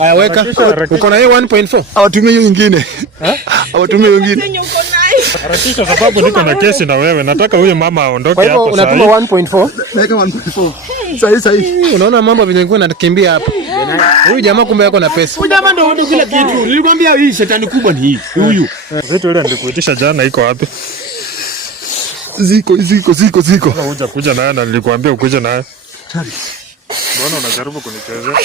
Aya weka. Uko na hiyo 1.4? Awatumie hiyo nyingine. Awatumie hiyo nyingine. Harakisha sababu niko na kesi na wewe. Nataka huyo mama aondoke hapa sasa. Unatuma 1.4? Weka 1.4. Sahi. Unaona mambo vinyokuwa nakimbia hapa. Huyu jamaa kumbe yako na pesa. Huyu jamaa ndio kila kitu. Nilikwambia hii shetani kubwa ni hii. Huyu. Vitu ile nilikuitisha jana iko wapi? Ziko. Unakuja kuja naye na nilikwambia ukuje naye. Mbona unajaribu kunichezea?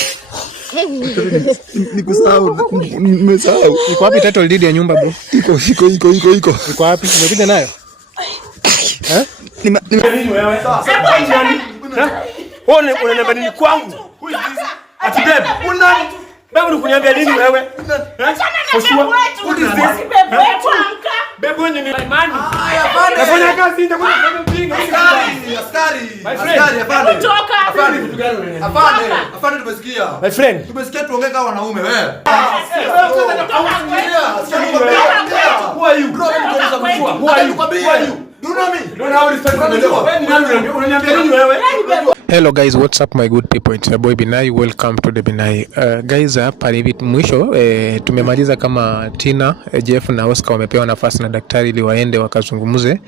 Nikusahau, nimesahau. Iko wapi title deed ya nyumba bro? Iko. Iko wapi? Umekuja nayo? Nini wewe? Wewe unaniambia nini kwangu? Ati bebe. Bebe unakuniambia nini wewe? Bebe wewe ni imani. Nafanya kazi ndio kuna mjinga. Askari, Afande tumesikia. My friend, tumesikia tuongee kama wanaume wewe. Who are you? Who are you? Do you know me? Hello guys, what's up my good people? It's your boy Binai. Welcome to the Binai. Guys, hapa hivi mwisho tumemaliza kama Tina, Jeff na Oscar wamepewa nafasi na daktari ili waende wakazungumuze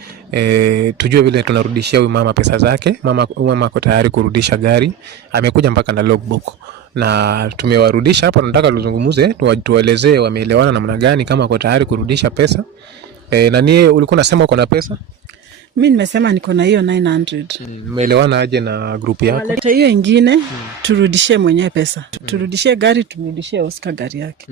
tujue vile tunarudishia huyu mama pesa zake. Mama ako tayari kurudisha gari. Amekuja mpaka na logbook. Na tumewarudisha hapa, tunataka tuzungumuze, tuwaelezee wameelewana namna gani kama ako tayari kurudisha pesa. Na ni ulikuwa unasema uko na pesa? Mimi nimesema niko na hiyo 900. Umeelewana aje na group yako? Waleta hiyo nyingine turudishie mwenyewe pesa. Turudishie gari, turudishie Oscar gari yake.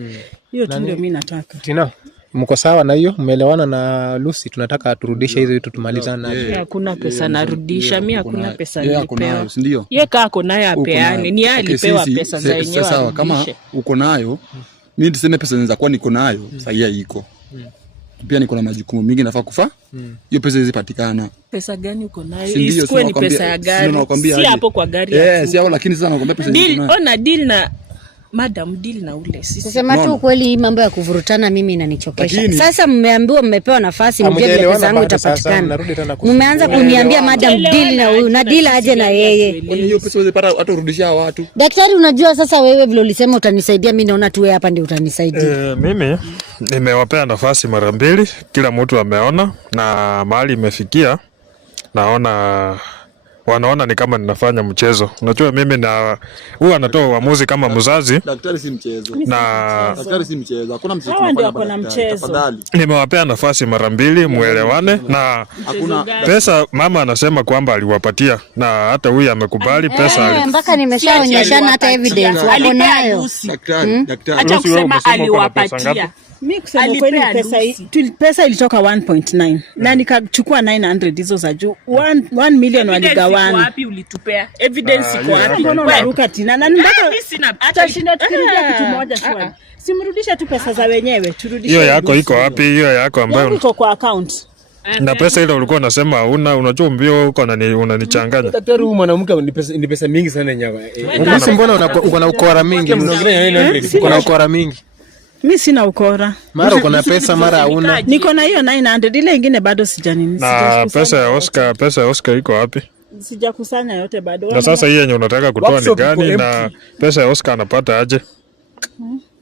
Hiyo tu ndio mimi nataka. Tina, mko sawa na hiyo? Umeelewana na Lucy? Tunataka turudishe hizo vitu tumalizane nazo. Hakuna pesa narudisha, mimi hakuna pesa nilipewa. Ndio. Yeye kako naye apeane, ni yeye alipewa pesa za yenyewe. Sawa, kama uko nayo, mimi niseme pesa zinaweza kuwa niko nayo, sasa iko. Pia niko na majukumu mingi nafaa kufa. Hiyo pesa zipatikana. Pesa gani uko nayo? Isikuwe ni pesa ya gari. Si hapo kwa gari. Si hapo, lakini sasa nakwambia pesa deal, ona deal na madam, deal na ule. Sema tu kweli, hii mambo ya kuvurutana mimi inanichokesha. Sasa mmeambiwa mmepewa nafasi, mjue pesa zangu itapatikana. Mmeanza kuniambia madam deal na huyu, na deal aje na yeye. Kwani hiyo pesa uzipata hata urudishia watu? Daktari, unajua sasa wewe vile ulisema utanisaidia, mimi naona tu wewe hapa ndio utanisaidia. Mimi nimewapea nafasi mara mbili, kila mtu ameona, na mahali imefikia naona wanaona ni kama ninafanya mchezo. Unajua mimi na huwa natoa uamuzi kama mzazi. Daktari si mchezo. Daktari si mchezo. Hakuna mchezo. Hakuna mchezo. Nimewapea nafasi mara mbili muelewane, na hakuna pesa. Mama anasema kwamba aliwapatia, na hata huyu amekubali pesa. Mpaka nimeshaonyeshana hata evidence wako nayo. Daktari. Acha kusema aliwapatia. Mimi kusema kweli pesa ilitoka 1.9 na nikachukua 900 hizo za juu. 1 million waligawana. Wapi ulitupea? Evidence iko wapi? Mbona unaruka Tina? Na mpaka hata shinda tukirudia kitu moja shwari. Simrudisha tu pesa za wenyewe, turudishe. Hiyo yako iko wapi? Hiyo yako ambayo iko kwa account. Na pesa ile ulikuwa unasema hauna, unajua mbio huko na unanichanganya. Daktari, huyu mwanamke ni pesa mingi sana nyama. Basi mbona uko na ukora mingi? Uko na ukora mingi. Mimi sina ukora. Mara uko na pesa, mara hauna. Niko na hiyo 900, ile nyingine bado sijanini. Na pesa ya Oscar iko wapi? Sijakusanya yote bado. Na sasa hii yenye unataka kutoa ni gani, na pesa ya Oscar anapata aje?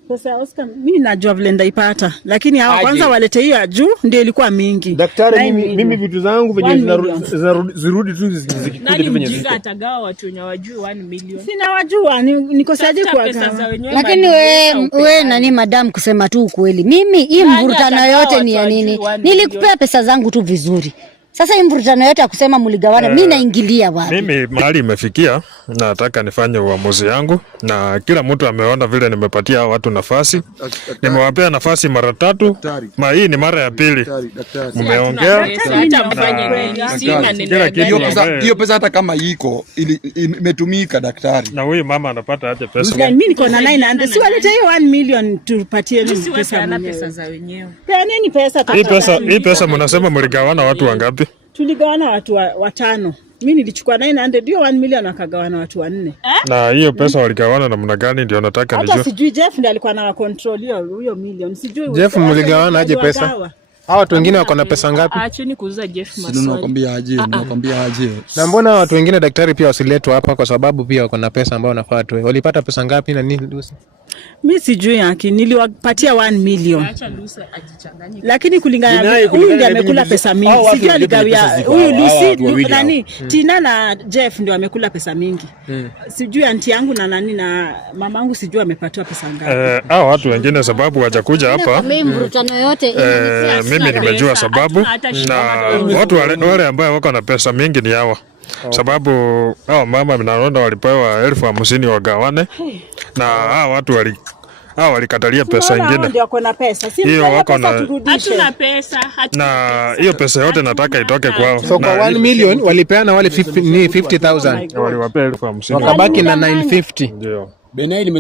Pesa ya Oscar mimi najua vile ndaipata, lakini hawa kwanza walete hiyo ya juu ndio ilikuwa mingi. Daktari, mimi vitu zangu venye zirudi tu zikikuja tu venye ziko. Atagawa watu wenye wajui 1 million. Sina wajua, nikosaje kwa pesa za wenyewe. Lakini wewe nani madam, kusema tu ukweli, mimi hii mvurutano yote ni ya nini? Nilikupea pesa zangu tu vizuri. Sasa hii mvurutano yote kusema mligawana, mimi naingilia wapi? Mimi mahali imefikia, nataka nifanye uamuzi yangu, na kila mtu ameona vile nimepatia watu nafasi. Nimewapea nafasi mara 3. Hii ni mara ya pili. Mmeongea. Hiyo pesa hata kama iko imetumika daktari. Na huyu mama anapata aje pesa? Mimi niko na 900. Si walete hiyo 1 million tupatie mimi pesa za wenyewe. Peaneni pesa. Hii pesa mnasema mligawana watu wangapi? Tuligawana watu 5. Mimi nilichukua 900, hiyo 1 million wakagawana watu 4. Na hiyo pesa waligawana namna gani ndio nataka nijue. Hata sijui Jeff ndiye alikuwa na control hiyo million. Sijui Jeff mligawana aje pesa? Hao watu wengine wako na pesa ngapi? Acheni kuuza Jeff maswali. Nakwambia aje. Na mbona watu wengine daktari pia wasiletwe hapa kwa sababu pia wako na pesa ambao wanafaa tu. Walipata pesa ngapi na nini Lucy? Mimi sijui yake, niliwapatia 1 million. Acha Lucy ajichanganye. Lakini kulingana huyu ndiye amekula pesa mingi. Sijui aligawia huyu Lucy nani? Tina na Jeff ndio amekula pesa mingi. Sijui anti yangu na nani na mamangu sijui amepatiwa pesa ngapi. Hao watu wengine sababu hawajakuja hapa. Mimi nimejua sababu na watu wale ambao wako na pesa mingi ni hawa. Sababu hao mama naona walipewa 50,000 wagawane na hao watu walikatalia pesa nyingine. Ndio wako na pesa. Si wako na hatuna pesa. Na hiyo pesa yote nataka itoke kwao. So kwa 1 million walipeana wale 50,000. Waliwapea 50,000. Wakabaki na 950. Ndio.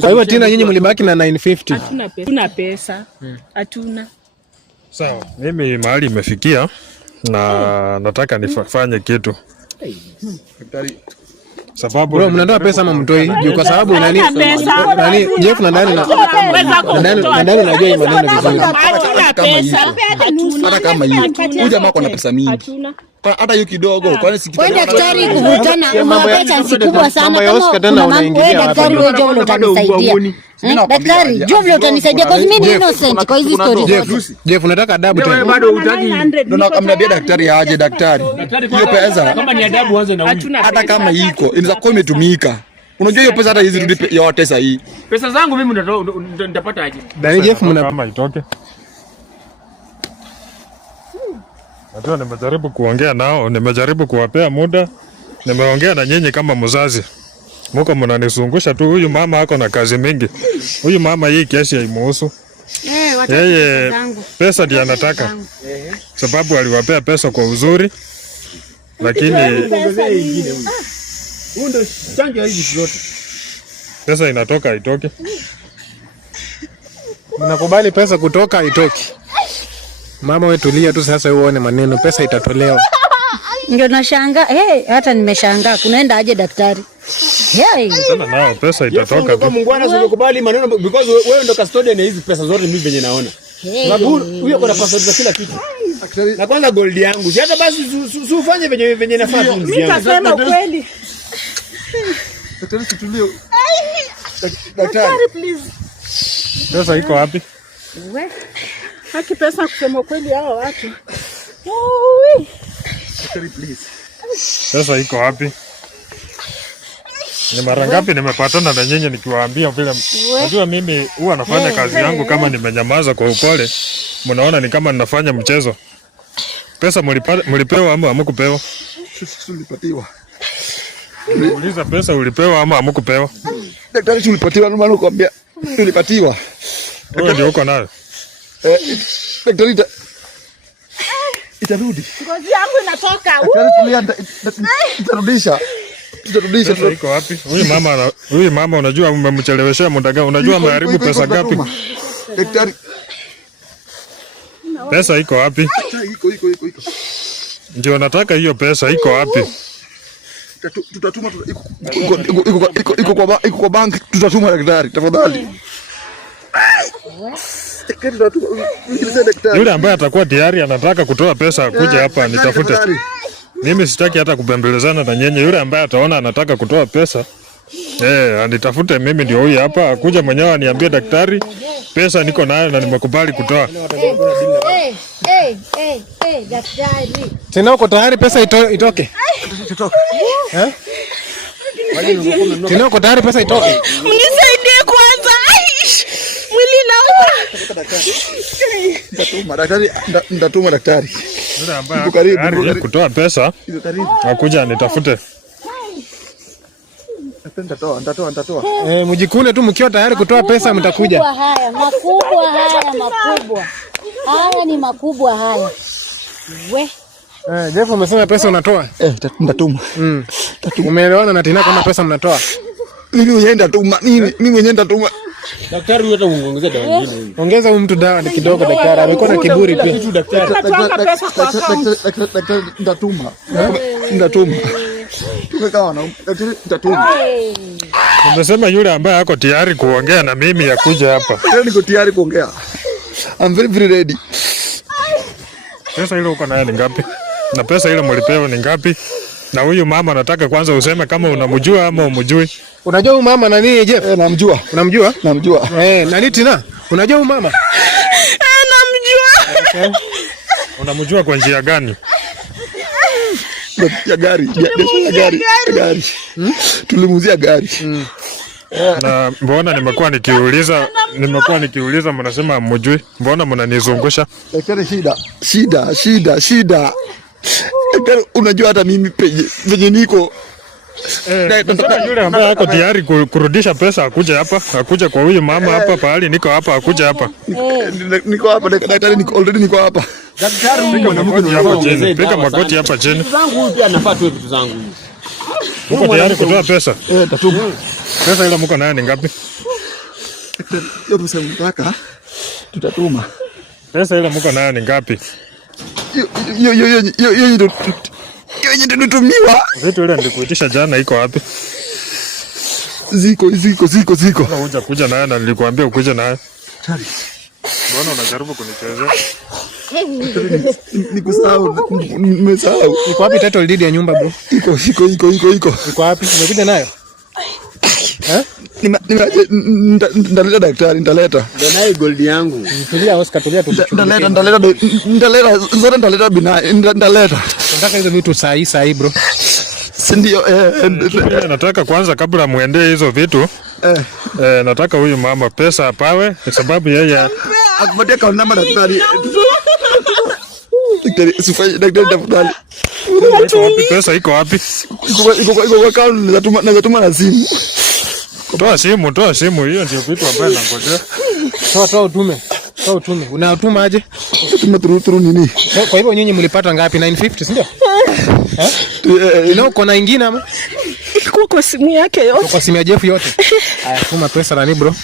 Kwa hiyo Tina nyinyi mlibaki na 950. Hatuna pesa. Hatuna. Sawa. Mimi mahali imefikia na nataka nifanye kitu. Daktari. Sababu bro mnandoa pesa ama mtoi? Juu kwa sababu nani Jeff na ndani najua hii maneno vizuri. Hata kama hiyo. Huyu jamaa ako na pesa mingi. Hata hiyo kidogo kwani si kidogo. Daktari kuvutana una chance kubwa sana kama unaingilia daktari wewe Job utanisaidia. Daktari Job utanisaidia kwa mimi ni innocent kwa hizi stories. Jeff unataka adabu tena. Bado hutaki. Ndio nakamwambia daktari aje daktari. Hiyo pesa kama ni adabu anze na huyu. Hata kama iko inaweza kuwa imetumika. Unajua hiyo pesa hata hizi tulipe yote sasa hii. Pesa zangu mimi nitapata aje? Dani Jeff kama itoke. Najua nimejaribu kuongea nao, nimejaribu kuwapea muda, nimeongea na nyinyi kama mzazi. Mko mnanisungusha tu, huyu mama ako na kazi mingi. Huyu mama hii kiasi haimuhusu. Yeye pesa ndiye anataka. Sababu aliwapea pesa kwa uzuri. Lakini huyu ndio chanjo hizi zote. Pesa inatoka itoke. Mnakubali pesa kutoka itoki. Mama wewe tulia tu sasa uone maneno, pesa itatolewa. Ndio nashangaa, hata nimeshangaa kunaenda aje daktari. Sana nao pesa itatoka. Kwa Mungu anasukubali maneno because wewe ndo custodian ya hizi pesa zote mimi venye naona. Sababu huyo ako na password za kila kitu. Na kwanza gold yangu. Si hata basi ufanye venye nafaa tu. Mimi nasema ukweli. Daktari tutulie. Daktari please. Pesa iko wapi? Haki pesa kusema kweli hao watu. Daktari please. Pesa iko wapi? Ni mara ngapi nimepatana na nyinyi nikiwaambia vile najua mimi huwa nafanya kazi yangu kama nimenyamaza kwa upole. Mnaona ni kama ninafanya mchezo. Pesa mlipewa ama hamkupewa? Tulipatiwa. Uliza pesa ulipewa ama hamkupewa? Daktari tulipatiwa maana nakwambia tulipatiwa. Wewe ndio uko nayo. Daktari itarudi. Ngozi yangu inatoka. Itarudisha. Pesa iko wapi? Huyu mama unajua umemcheleweshea muda gani? Unajua ameharibu pesa ngapi? Daktari. Pesa iko wapi? Iko. Ndio nataka hiyo pesa iko wapi? Tutatuma iko kwa bank tutatuma daktari tafadhali. Yule ambaye atakuwa tayari anataka kutoa pesa akuja hapa nitafute. Mimi sitaki hata kubembelezana na nyenye. Yule ambaye ataona anataka kutoa pesa anitafute mimi ndio huyu hapa akuja mwenyewe aniambie daktari pesa niko nayo na nimekubali kutoa. Daktari. Tena uko tayari pesa itoke? Tena uko tayari pesa itoke? Mnisaidie kwanza. Mwili nauma. Daktari ndatuma daktari. Yule ambaye tayari kutoa pesa akuja anitafute. Nitatoa. Mjikune tu mkiwa tayari kutoa pesa mtakuja. Makubwa haya ni makubwa haya. Jeff umesema pesa unatoa? Nitatuma. Umeelewana na Tina kama pesa mnatoa? Mimi mwenyewe nitatuma. Mimi mwenyewe nitatuma. Daktari wewe hata uongezea dawa nyingine hivi. Ongeza huyu mtu dawa ni kidogo daktari. Amekuwa na kiburi pia. Daktari nitatuma. Nitatuma. Nimesema yule ambaye ako tayari kuongea na mimi akuja hapa. Niko tayari kuongea. I'm very ready. Pesa ile uko nayo ni ngapi? Na pesa ile mlipewa ni ngapi? Na huyu mama nataka kwanza useme kama unamjua ama umjui. Unajua huyu mama nani Jeff? Namjua. Unamjua? Namjua. Nani Tina? Unajua huyu mama? Namjua. Okay. Unamjua kwa njia gani? Ya gari. Gari. Tulimuzia gari. Na mbona nimekuwa nikiuliza mnasema mjui? Mbona mnanizungusha? Daktari, shida. Daktari, unajua hata mimi penye niko yule ambaye ako tayari kurudisha pesa akuja kwa huyu mama hapa pahali niko hapa, akuja hapa. Niko hapa daktari, niko hapa. Daktari, piga magoti hapa chini. Vitu zangu huyu pia anafaa tu vitu zangu huyu. Uko tayari kutoa pesa? Tatuma. Pesa ile mko nayo ni ngapi? Hiyo pesa mtaka tutatuma. Pesa ile mko nayo ni ngapi? Hiyo ndio vitu ile nilikuitisha jana iko wapi? Ziko. Unakuja kuja nayo na nilikwambia ukuje nayo. Mbona unajaribu kunichezea? Nikusahau, nimesahau. Iko wapi title deed ya nyumba bro? Iko. Iko wapi? Umekuja nayo? Ndaleta daktari, ndaleta. Ndio nayo gold yangu. Tulia Oscar, tulia tu. Ndaleta zote, ndaleta binai, ndaleta. Nataka hizo vitu saa hii bro. Si ndio? Nataka kwanza kabla muende hizo vitu nataka huyu mama pesa apawe kwa sababu yeye akupatia kwa namba daktari. Daktari tafadhali. Pesa iko wapi? Iko kwa account, natuma na simu. Toa simu hiyo ndio vitu ambaye nangojea. Toa utume. Unatuma aje? Tuma turu nini? Kwa hivyo nyinyi mlipata ngapi? 950 si ndio? Leo kuna ingine ama? Iko kwa simu yake yote. Kwa simu ya Jeff yote. Haya, tuma pesa nani bro?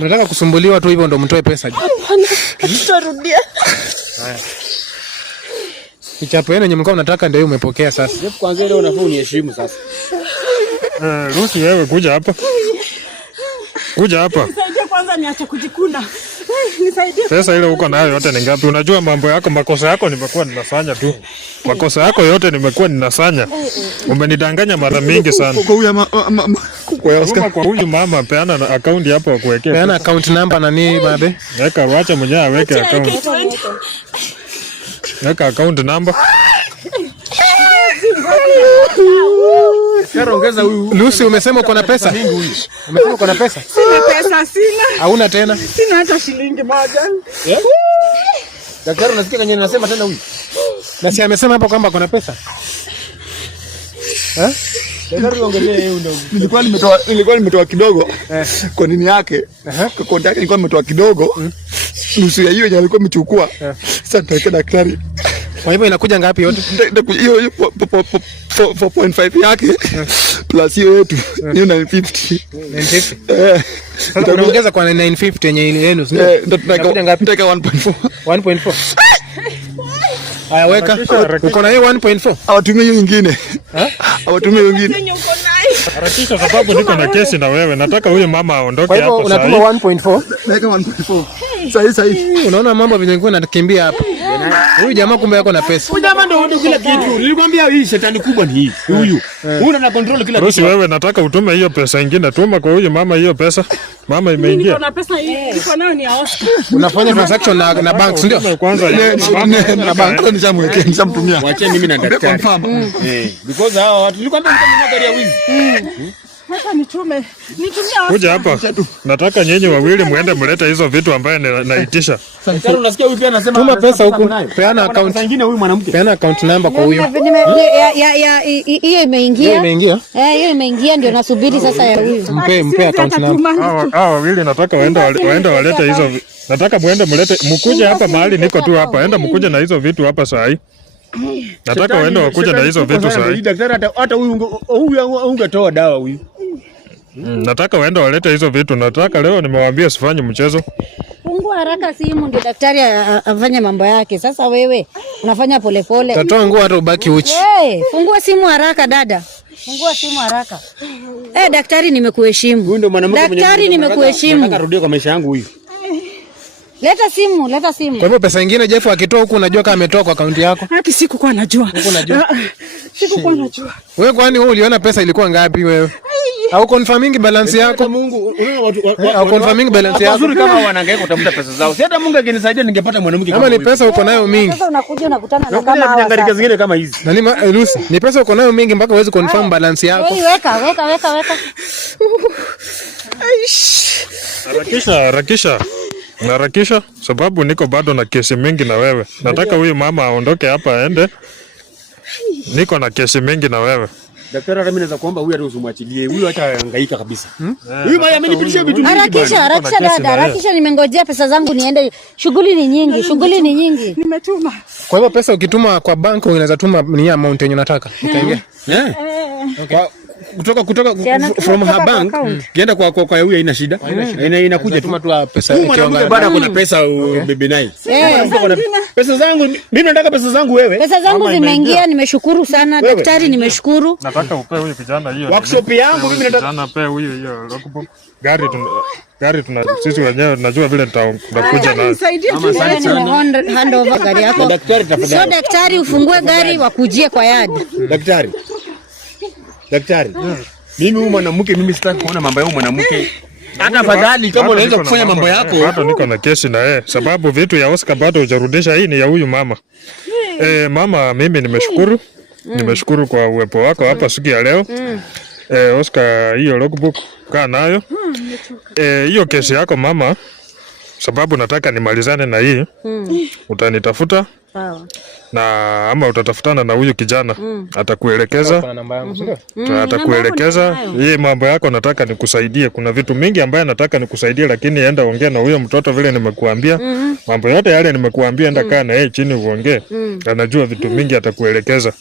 Nataka kusumbuliwa tu hivyo ndo mtoe pesa. Hapana, tutarudia. Haya. Kichapo yenu yenye mlikuwa mnataka ndio umepokea sasa. Jeff, kwanza ile unafaa uniheshimu sasa. Rusi wewe kuja hapa. Nisaidie kwanza niache kujikuna. Nisaidie. Pesa ile uko nayo yote ni ngapi? Unajua mambo yako, makosa yako nimekuwa ninafanya tu. Makosa yako yote nimekuwa ninafanya. Umenidanganya mara mingi sana. Kwa huyu Kwa huyu mama peana account hapo akuwekea. Peana account number nani babe? Weka wacha mwenyewe aweke account. Weka account number. Ongeza huyu. Lucy, umesema uko na pesa? Umesema uko na pesa? Sina. Hauna tena? Sina hata shilingi moja. Daktari, unasikia kwenye ninasema tena huyu? Na si amesema hapo kwamba kuna pesa? Daktari, ongelee yeye ndio. Nilikuwa nimetoa kidogo kwa nini yake. Kwa konta yake nilikuwa nimetoa kidogo. Nusu ya hiyo yenye alikuwa amechukua. Sasa nitaweka daktari. Kwa hivyo inakuja ngapi yote? Hiyo 4.5 yake plus hiyo yetu hiyo 950. 950. Sasa unaongeza kwa 950 yenye yenu, sio? Inakuja ngapi? Nitaweka 1.4. 1.4. Haya, weka. Uko na hiyo 1.4? Awatumie hiyo nyingine. Awatumie hiyo nyingine. Harakisha sababu niko na kesi na wewe. Nataka huyu mama aondoke hapa sasa. Kwa hivyo unatuma 1.4? Naweka 1.4. Sahi. Unaona mambo vinakuwa yanakimbia hapa. Huyu jamaa kumbe yako na pesa. Huyu jamaa ndio kila kitu. Nilikwambia hii shetani kubwa ni hii. Huyu ana control kila kitu. Rusi, wewe nataka utume hiyo pesa nyingine. Tuma kwa huyu mama hiyo pesa. Mama imeingia. Niko na pesa hii. Niko nayo ni ya Oscar. Unafanya transaction na bank ndio? Kwanza na bank nishamwekea, nishamtumia. Wacha mimi na daktari. Because hao watu nilikwambia mtamnunua gari ya wizi. Sasa nitumia kuja hapa. Nataka nyinyi wawili muende mlete hizo vitu ambaye naitisha. Daktari, unasikia huyu pia anasema tuma pesa huko. Peana account. Pesa nyingine huyu mwanamke. Peana account number kwa huyu. Hiyo imeingia. Hiyo imeingia ndio nasubiri sasa ya huyu. Mpe account number. Hao wawili nataka waende walete hizo. Nataka muende mlete mkuje hapa mahali niko tu hapa. Enda mkuje na hizo vitu hapa saa hii. Nataka waende wakuje na hizo vitu saa hii. Daktari, hata huyu ungetoa dawa huyu. Nataka waende walete hizo vitu. Nataka leo nimewaambia sifanye mchezo. Fungua haraka simu ndio daktari afanye mambo yake. Sasa wewe unafanya polepole. Tatoa nguo hata ubaki uchi. Fungua simu haraka dada. Fungua simu haraka. Daktari nimekuheshimu. Huyu ndio mwanamke mwenye. Daktari nimekuheshimu. Nataka arudie kwa maisha yangu huyu. Leta simu. Kwa hivyo pesa nyingine Jeff akitoa huku unajua kama ametoa kwa akaunti yako? Haki sikukuwa najua. Sikukuwa najua. Wewe kwani wewe uliona pesa ilikuwa ngapi wewe? Au confirming balance yako? Mungu, au confirming balance yako? Wazuri kama wanahangaika kutafuta pesa zao. Si hata Mungu angenisaidia ningepata mwanamke kama ni pesa uko nayo mingi. Sasa unakuja unakutana na kama hao. Kuna zingine kama hizi. Nani Lucy, ni pesa uko nayo mingi mpaka uweze confirm balance yako. Wewe weka. Harakisha sababu niko bado na kesi mingi na wewe. Nataka huyu mama aondoke hapa aende. Niko na kesi mingi na wewe. Daktari, mimi naweza kuomba huyu hata usimwachilie. Huyu acha hangaika kabisa. Huyu maya amenipitisha vitu vingi. Harakisha, nimengojea pesa zangu niende. Shughuli ni nyingi. Nimetuma. Kwa hivyo pesa ukituma kwa bank unaweza tuma ni amount yenye unataka. Itaingia. Kutoka from her bank kienda kwa huyu haina shida. Inakuja tu pesa ikiongana. Baada kuna pesa baby nai. Pesa zangu mimi nataka pesa zangu wewe. Pesa zangu zimeingia, nimeshukuru sana daktari, nimeshukuru. Nataka upe huyu kijana hiyo. Workshop yangu mimi nataka kijana pe huyu hiyo logbook. Gari tuna sisi wenyewe najua vile tutakuja nayo. Hand over gari yako. Daktari ufungue gari wakujie kwa yard. Daktari. Mimi huyu mwanamke mimi sitaki kuona mambo ya huyu mwanamke. Hata afadhali kama unaweza kufanya mambo yako. Bado niko na kesi na yeye sababu vitu ya Oscar bado hujarudisha. Hii ni ya huyu mama. Mama, mimi nimeshukuru. Nimeshukuru kwa uwepo wako hapa siku ya leo. Oscar, hiyo logbook kaa nayo. Hiyo kesi yako mama, sababu nataka nimalizane na hii. Utanitafuta. Sawa. Na ama utatafutana na huyu kijana atakuelekeza. Atakuelekeza hii mambo yako. Nataka nikusaidie, kuna vitu mingi ambaye nataka nikusaidie, lakini enda ongea na huyo mtoto vile nimekuambia. Mambo yote yale nimekuambia, enda kaa na yeye chini uongee. Anajua vitu mingi, atakuelekeza.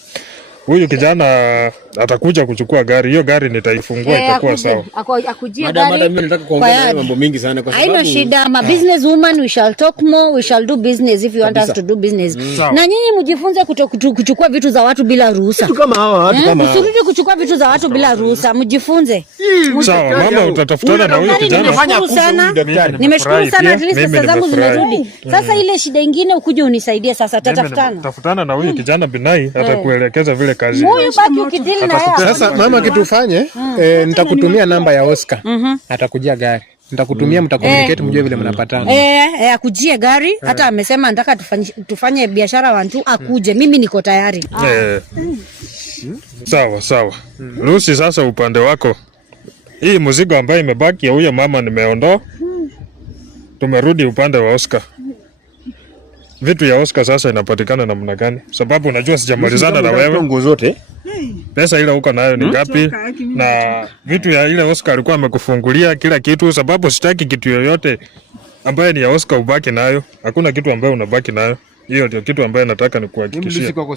Huyu kijana atakuja kuchukua gari. Hiyo gari nitaifungua itakuwa sawa. Akujia gari. Madam, mimi nataka kuongea mambo mingi sana kwa sababu haina shida. Ma business woman, we shall talk more, we shall do business if you want us to do business. Na nyinyi mjifunze kuchukua vitu za watu bila ruhusa. Kitu kama hawa, watu kama hawa. Msirudi kuchukua vitu za watu bila ruhusa, mjifunze. Sawa, mama utatafutana na huyu kijana. Nimeshukuru sana at least pesa zangu zimerudi. Sasa ile shida nyingine ukuje unisaidie sasa tatafutana. Tafutana na huyu kijana Binai atakuelekeza vile kazi. Huyu baki ukidili na yeye. Sasa mama, kitu ufanye nitakutumia namba ya Oscar. Atakujia gari. Nitakutumia, mtakommunicate mjue vile mnapatana. Akujie gari. Hata amesema nataka tufanye biashara wantu akuje. Mimi niko tayari. Sawa. Lucy, sasa upande wako. Hii mzigo ambayo imebaki ya huyo mama nimeondoa. Tumerudi upande wa Oscar. Vitu ya Oscar sasa inapatikana namna gani? Sababu unajua sijamalizana na wewe. Nguo zote. Pesa ile uko nayo ni ngapi? Na vitu ya ile Oscar alikuwa amekufungulia kila kitu, sababu sitaki kitu yoyote ambaye ni ya Oscar ubaki nayo. Hakuna kitu ambaye unabaki nayo. Hiyo ndio kitu ambaye nataka nikuhakikishie. Mimi kwako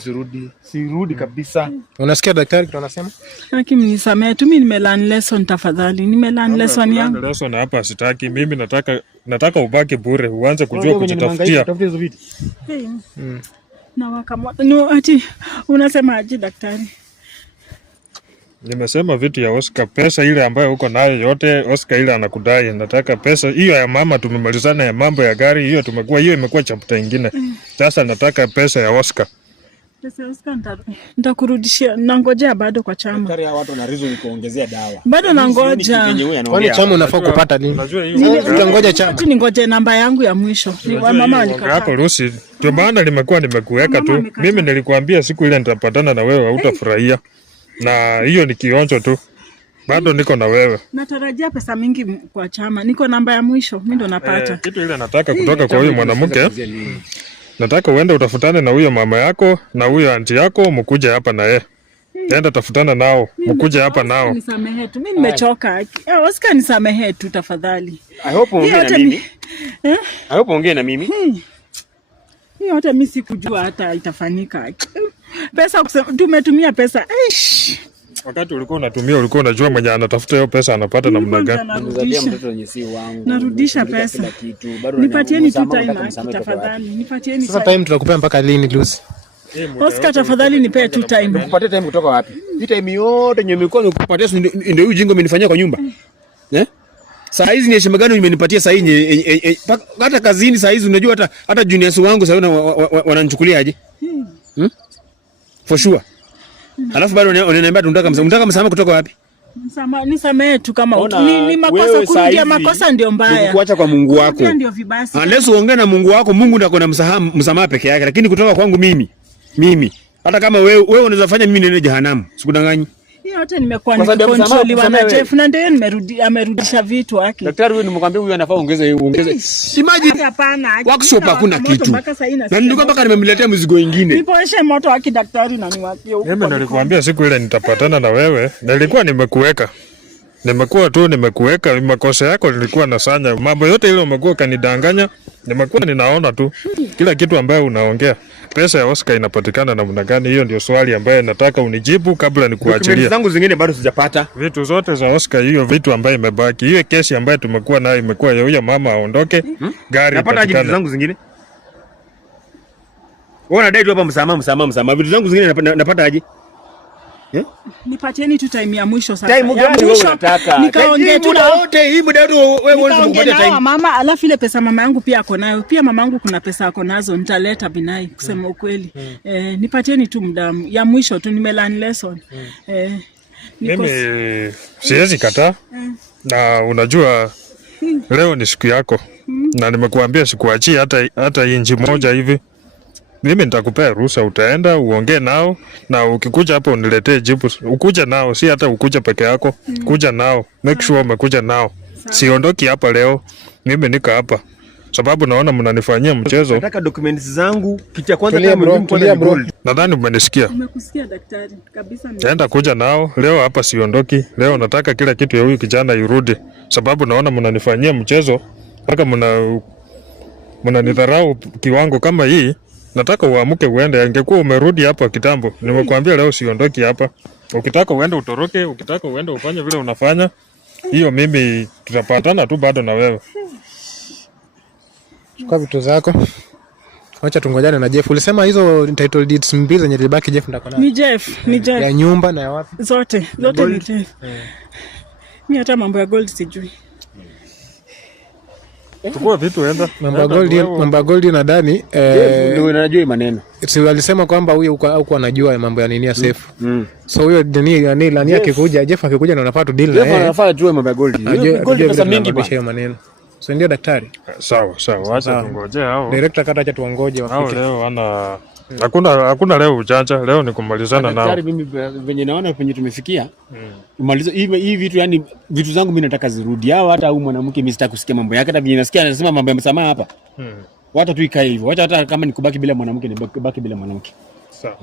sirudi kabisa. Unasikia daktari kitu anasema? Lakini mnisamee tu, mimi nimelearn lesson tafadhali. Nimelearn lesson yangu. Lesson hapa sitaki. Mimi nataka ubaki bure, uanze kujua kujitafutia. Na wakamoto. No, ati unasema aje daktari? Nimesema vitu ya Oscar, pesa ile ambayo uko nayo yote Oscar ile anakudai. Nataka pesa hiyo ya mama, tumemalizana ya mambo ya gari hiyo, hiyo imekuwa chapter nyingine. Sasa nataka pesa ya Oscar. Pesa ya Oscar nitakurudishia. Nangojea bado kwa chama. Daktari, hao watu wana reason kuongezea dawa. Bado nangoja. Kwani chama unafaa kupata lini? Utangoja chama. Tu ningoje namba yangu ya mwisho. Ni wa mama alikataa. Hapo Lucy, ndio maana nimekuweka tu. Mimi nilikwambia siku ile nitapatana na wewe hautafurahia. Na hiyo ni kionjo tu. Bado niko na wewe. Natarajia pesa mingi kwa chama. Niko namba ya mwisho, mimi ndo napata. Kitu ile nataka kutoka kwa huyu mwanamke. Nataka uende utafutane na huyo mama yako na huyo aunti yako, mkuje hapa na yeye. Enda tafutana nao, mkuje hapa nao. Nisamehe tu. Mimi nimechoka. Oscar nisamehe tu tafadhali. I hope ongea na mimi. Hiyo hata mimi sikujua hata itafanyika. Pesa tumetumia pesa. Wakati ulikuwa unatumia ulikuwa unajua mwenye anatafuta hiyo pesa anapata namna gani? Narudisha pesa. Nipatieni tu time tafadhali. Nipatieni. Sasa time tutakupea mpaka lini Lucy? Oscar tafadhali nipe tu time. Nikupatie time kutoka wapi? Hii time yote yenye nimekuwa nikupatia ndio hiyo jingo umenifanyia kwa nyumba. Saa hizi ni heshima gani umenipatia saa hii hata kazini saa hizi unajua hata juniors wangu sasa wananichukulia aje? For sure. Alafu bado unaniambia tunataka msamaha kutoka wapi? Nisamehe tu kama ni makosa, kurudia makosa ndio mbaya. Kuacha kwa Mungu wako. Ndio vibasi. Unless uongee na Mungu wako, Mungu ndiye akona msamaha peke yake, lakini kutoka kwangu mimi hata kama wewe unaweza fanya mimi niende jehanamu. Sikudanganyi. Hiyo yote nimekuwa nikikontroliwa na Jeff na ndio amerudisha vitu wake. Daktari huyu nimemwambia huyu anafaa ongeze. Imagine hapana. Workshop hakuna kitu. Na nilikuwa mpaka nimemletea mzigo mwingine. Nipoeshe moto wake daktari na niwakie huko. Mimi nilikwambia siku ile nitapatana na wewe. Nilikuwa nimekuweka. Nimekuweka, makosa yako nilikuwa nasanya. Mambo yote ile umekuwa kanidanganya, nimekuwa ninaona tu kila kitu ambayo unaongea. Pesa ya Oscar inapatikana namna gani? Hiyo ndio swali ambayo nataka unijibu kabla nikuachilie. Vitu zangu zingine bado sijapata. Vitu zote za Oscar, hiyo vitu ambayo imebaki. Hiyo kesi ambayo tumekuwa nayo imekuwa ya huyo mama aondoke. Gari napata aje vitu zangu zingine? Wewe unadai tu hapa msamaha. Vitu zangu zingine napata aje? Nipatieni tu time ya mwisho sasa. Time gani wewe unataka? Nikaongea tu hii muda wote wewe unataka kupata time. Mama, alafu ile pesa mama yangu pia ako nayo. Pia mama yangu kuna pesa ako nazo, nitaleta Binai kusema ukweli. Nipatieni tu muda ya mwisho tu, nimelearn lesson. Mimi siwezi kataa. Na unajua leo ni siku yako. Na nimekuambia sikuachii hata inchi moja hivi. Mimi nitakupea ruhusa, utaenda uongee nao, na ukikuja hapo uniletee jibu. Ukuje nao, si hata ukuje peke yako. Kuja nao, make sure umekuja nao. Siondoki hapa leo, mimi nika hapa sababu naona mnanifanyia mchezo. Nataka documents zangu, kitu ya kwanza kama mimi kwanza gold. Nadhani umenisikia. Umekusikia daktari kabisa. Taenda kuja nao leo hapa, siondoki leo. Nataka kila kitu ya huyu kijana irudi, sababu naona mnanifanyia mchezo mpaka mnanidharau kiwango kama hii. Nataka uamuke uende. Ingekuwa umerudi hapa kitambo. Nimekuambia leo siondoki hapa. Ukitaka uende utoroke, ukitaka uende ufanye vile unafanya. Hiyo mimi tutapatana tu bado na wewe. Chukua vitu zako. Acha tungojane na Jeff. Ulisema hizo title deeds mbili zenye zilibaki Jeff ndako nazo. Ni Jeff. Ya nyumba na ya wapi? Zote ni Jeff. Mimi hata mambo ya gold sijui. Chukua vitu enda. Mambo ya gold na Dani ndio unajua maneno. Si alisema kwamba huyo huko anajua mambo ya nini ya safe. So huyo nani akikuja, Jeff akikuja na unafaa tu deal na yeye. Jeff anafaa ajue mambo ya gold. Gold pesa mingi bwana maneno. So ndio daktari. Sawa. Acha tungoje hao. Director kata acha tuongoje wafike. Leo hakuna leo ujanja. Leo ni kumalizana nao. Daktari, mimi venye naona penye tumefikia. Umalizo hii vitu, yani vitu zangu mimi nataka zirudi. Hao hata huyu mwanamke mimi sitaki kusikia mambo yake. Hata venye nasikia anasema mambo ya msamaha hapa. Wacha tu ikae hivyo. Wacha hata kama nikubaki bila mwanamke nibaki bila mwanamke. Sawa.